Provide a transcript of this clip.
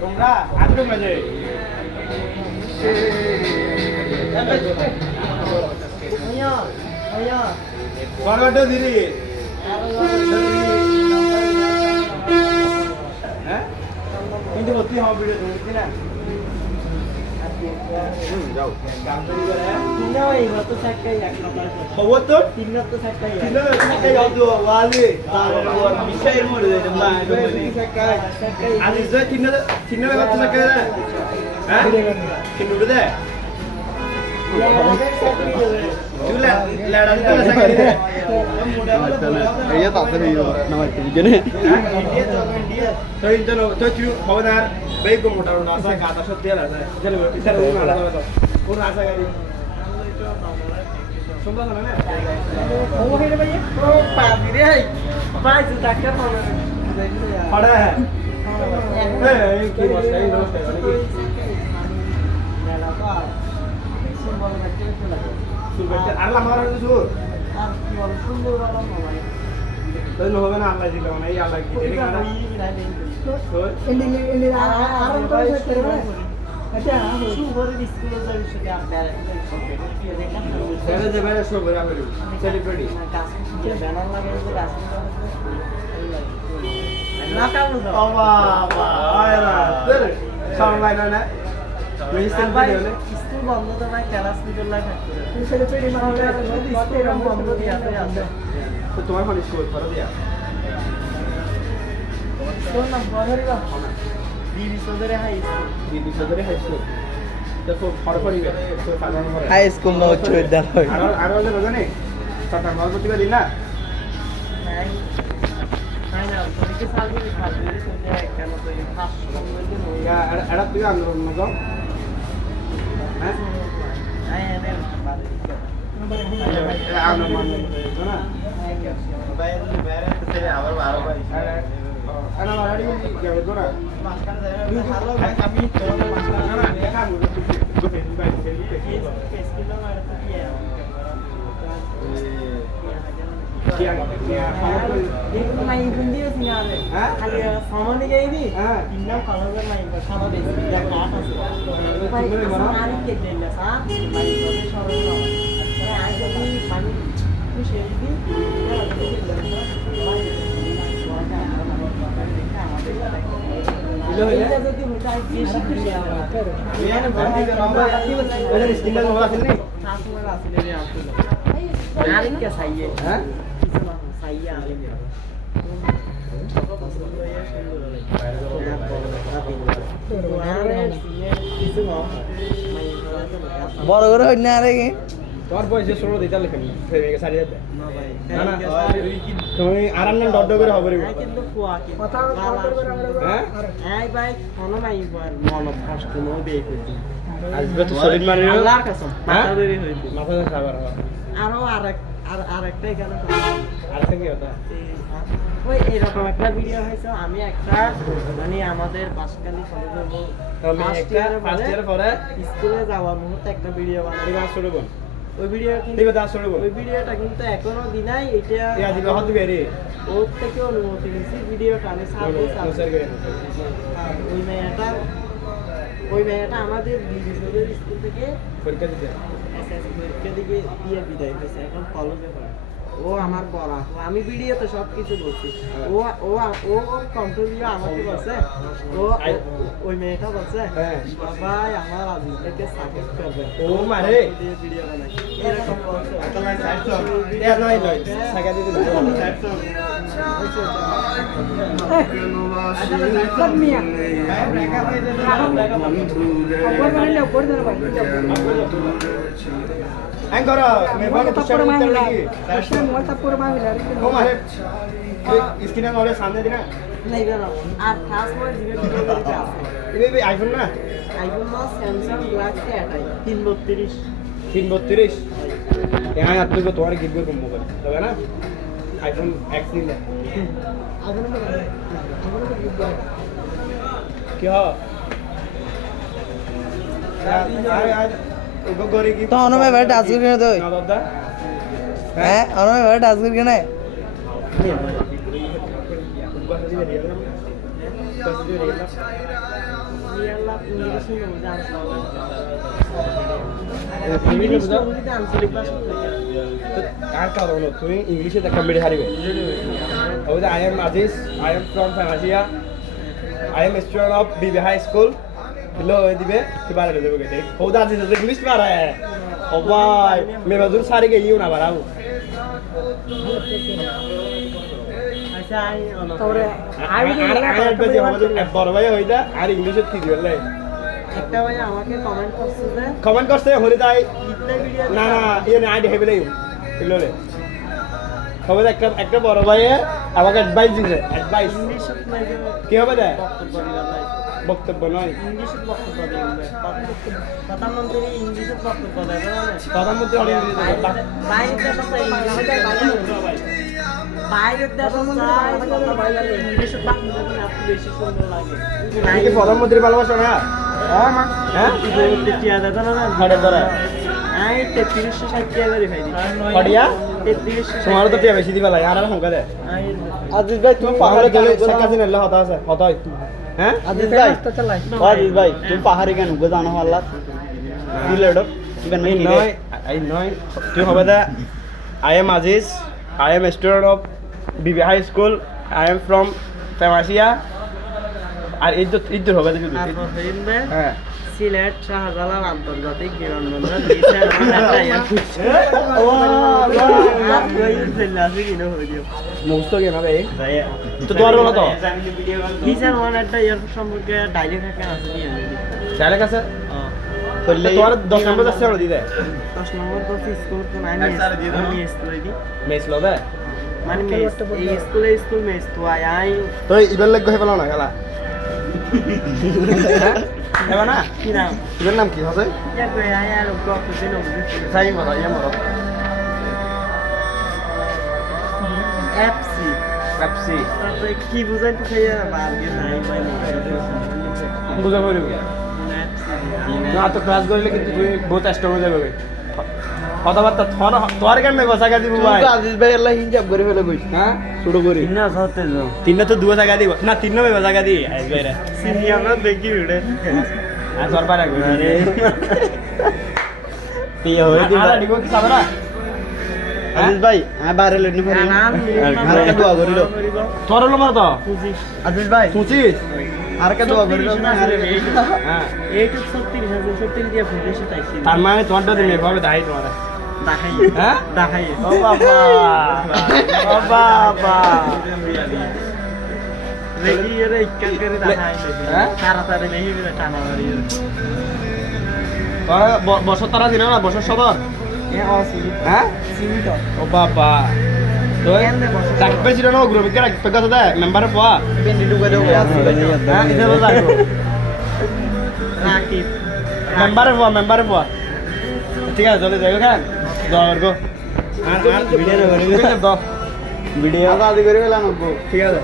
তোমরা আজকে মেজে বড়টা দিদি হ্যাঁ কিন্তু ভর্তি হওয়া ভিডিও তুমি না যাও গান তৈরি করে তিনটা এইবার তো চারটাই এক নম্বর খবর তো তিনটা তো চারটাই যাও তো ওয়ালে তারপর মিশাইয়ের মরে যায় না আজ ইজ তিনটা ব্যাপার তো চারটা হ্যাঁ তিনটা উঠে দেয় iya tak serius nama itu gini खबरदार भाई को मोटा होना सा गाता सब तेल आता है चलो इधर वो मारा तो वो रासा गाड़ी सुन रहा था ना वो है भाई वो पापी रे है पाई से डॉक्टर पड़ा है ए की बस है दोस्त है मेरा तो सिंबल बैठे तो लगे सुबह अगला हमारा तो सुर আর কি বল সুন্দর वाला মোবাইল তো হবে না আল্লাহ দিলো না এই আল্লাহ কি দেখে না তো এন্ডি আরাম করে করতে হবে আচ্ছা সুবর স্কুলে যাই সেটা আপনারা দেখলাম সেটা যে বাইরে সুবর আমরা সেলিব্রিটি কাজ ব্যানার লাগাই যে রাস্তা না কাম বাবা আয়রা তোর সামলাই না মেডিসিন দিলে স্কুল বন্ধ তো ভাই ক্লাস নিতে লাগে সেলিব্রিটি মানে স্কুল বন্ধ দিয়া আছে তো তোমার কোন স্কুল পড়া দিয়া কোন নাম বহরিবা বিবি সদরে হাই স্কুল তো ফর পড়িবে তো সাধারণ হাই স্কুল না উচ্চ বিদ্যালয় আর জানে সাতা মালপতি দিন না নাই না তোকে সালবে খালি কেন তো এই খাস ইয়া এরা তুই আন্দোলন না যাও হ্যাঁ main video sinyale kali samane gay di inna color main sama besi yang atas pai samane ke dena sa main sore sore no aja ni pani tu share di Hello, hello. Jadi mutai kisi kisi apa? Ini berarti nomor ada di sini nomor asli nih. Satu nomor asli ni aku. Alim क्या सही है? हाँ? सही है आलिम यार. বড় করে হই না রে কি তোর বয়স 16 দিতে লেখেন ফেমিকে সারি দিতে না না তুমি আরাম না ডড করে হবে রে কিন্তু কুয়া কি কথা হ্যাঁ এই ভাই কোন নাই মন কষ্ট নো দেই কইছি আজকে তো শরীর মানে আল্লাহর কসম মাথা দেরি হইছে মাথা খাবার আরো আরেকটা এখানে আরেকটা কি হতো ওই এরকম একটা ভিডিও হয়েছে আমি একটা মানে আমাদের বাসকালী কলেজে ফার্স্ট ইয়ার পরে স্কুলে যাওয়ার মুহূর্তে একটা ভিডিও বানাই শুরু করব ওই ভিডিও ওই ভিডিওটা কিন্তু এখনো দিনাই এটা দিবে হতে পারে ওর থেকে অনুমতি নিয়েছি ভিডিওটা আমি ওই মেয়েটা আমাদের বিবিসিদের স্কুল থেকে পরীক্ষা দিতে দিয়ে বিদায় হয়েছে এখন কলেজে পড়ে ও আমার পড়া আমি ভিডিওতে সব কিছু বলছি ও ও ও কন্ট্রোল দিয়ে আমাকে বলছে ও ওই মেয়েটা বলছে ভাই আমার আজ থেকে সাপোর্ট করবে ও মারে ভিডিও বানাই এরকম বলছে আকালা সাইড সব দেয়া নয় নয় সাগা দিতে সাইড সব সব মিয়া ব্রেকআপ হয়ে যাবে খবর বানালে উপর ধরে ভাই Angkor, memang itu cuma lagi. Saya mau tapur mahal lagi. Oh mahal. Iskinan orang sana di na? Naik kan? Atas mau juga video dari Ini iPhone na? iPhone mas Samsung Galaxy A8. 332. यहाँ आप लोग तो और गिर गए mobile, तो है ना? iPhone X नहीं है। क्या? তো অনমে ভাই টাচ করি না তুই হ্যাঁ অনমে ভাই টাচ করি না তুমি ইংলিশে কম্পিটি হারিবে I am Aziz I am from ফ্যামাসিয়া I am student of BB high school लो दिबे तिबारे देबे के होदा जी से इंग्लिश में आ रहा है ओ भाई मैं मधुर सारी के यूं ना भराऊ अच्छा आई तोरे आई बजे আমাদের বড় ভাই হইতা আর ইংলিশে কি দিবেলে একটা ভাই আমাকে কমেন্ট করছে হলি তাই না না ইয়ে না আইডি হেবেলে ইলোলে খবর একটা বড় ভাই আমাকে অ্যাডভাইস দিছে অ্যাডভাইস ইংলিশ কি হবে দে বক্তব্য দিবেন ভাই বক্তব্য নয় ইংলিশে বক্তব্য দিবেন প্রধানমন্ত্রী ইংলিশে বক্তব্য দেবেন প্রধানমন্ত্রী অল ইংলিশে বাইরের দেশে ইংলিশে বক্তব্য বেশি সুন্দর লাগে কি প্রধানমন্ত্রী ভালোবাসো না হ্যাঁ টিয়া দাদা না হাড়ে ধরে আই 3360 টিয়া ভেরিফাই দি পড়িয়া 3360 তোমার তো টিয়া বেশি দিবা লাগে আর সংখ্যা দে আই আজিজ ভাই তুমি পাহাড়ে গেলে সাকাজি নেলে হতা আছে হতা হয় হ্যাঁ আজিজ ভাই আজিজ ভাই তুমি পাহাড়ে কেন গো জানো আল্লাহ কি লড়ো I know তুমি হবে দা I am Aziz I am a student of BB High School I am from Famasia আর ইদ্দুর হবে শুধু তারপর হইবে হ্যাঁ সিলেট শাহজালাল আন্তর্জাতিক বিমানবন্দর দিছে একটা এয়ারপোর্ট মুখস্থ কেন ভাই তো তোমার বলো তো দিছে একটা এয়ারপোর্ট সম্পর্কে ডাইরেক্ট একটা আছে দিয়ে চাইলে কাছে তোমার 10 নম্বর আছে ওরা দিদে 10 নম্বর তো স্কুল তো নাই মেস তো দি মেস লবে মানে মেস এই স্কুল মেস তো আই তো ইবেল লাগবে হেবল না খেলা হেবা না কি নাম ইবেল নাম কি হবে ইয়া কই আই আর ব্লক দিন সাই মারা ইয়া মারা এফসি পেপসি তারপরে কি বুঝাইতে চাই আর বারগে নাই ভাই বুঝা পড়িব না তো ক্লাস করলে কিন্তু তুই বহুত কষ্ট হয়ে যাবে কথাবার্তা তোর কেন বসাগা দিব ভাই আজিজ ভাই আল্লাহ হিজাব করে ফেলে কইছ হ্যাঁ ছোট করে না সত্যি যাও তিনটা তো দুয়া জায়গা দিব না তিন নবে জায়গা দি আইস ভাইরা সিনি আমরা দেখি ভিড়ে আর তোর পারে কই আরে তুই হই দি আর ডিগো কি সাবরা আজিজ ভাই আমি বাইরে লইনি ফেরি আর কে দোয়া করিল তোর হলো মার তো আজিজ ভাই সুচিস আর কে দোয়া করিল হ্যাঁ এইটু 70 দিয়ে ফুটেছে তাইছি তার মানে তোমারটা দিনে ভাবে দাই তোমার দেখাই হ্যাঁ দেখাই ও বাবা ও বাবা রেডি এর ইক্কান করে দেখাই হ্যাঁ? তাড়াতাড়ি নেই বিনা টানা মারি তোরা বছর তারা দিনা না বছর সদর এ অসি হ্যাঁ সিমিট ও বাবা তো ডাকবে ছিল না গ্রুপে কে রাখবে কথা দে মেম্বারে পোয়া পিন্ডি ঢুকে দেবো আজিজ ভাই হ্যাঁ এটা তো লাগবে রাকিব মেম্বারে পোয়া ঠিক আছে চলে যাই ওখান দোয়া করবো আর ভিডিও না ভিডিও ভিডিও আদি করে ফেলাম ঠিক আছে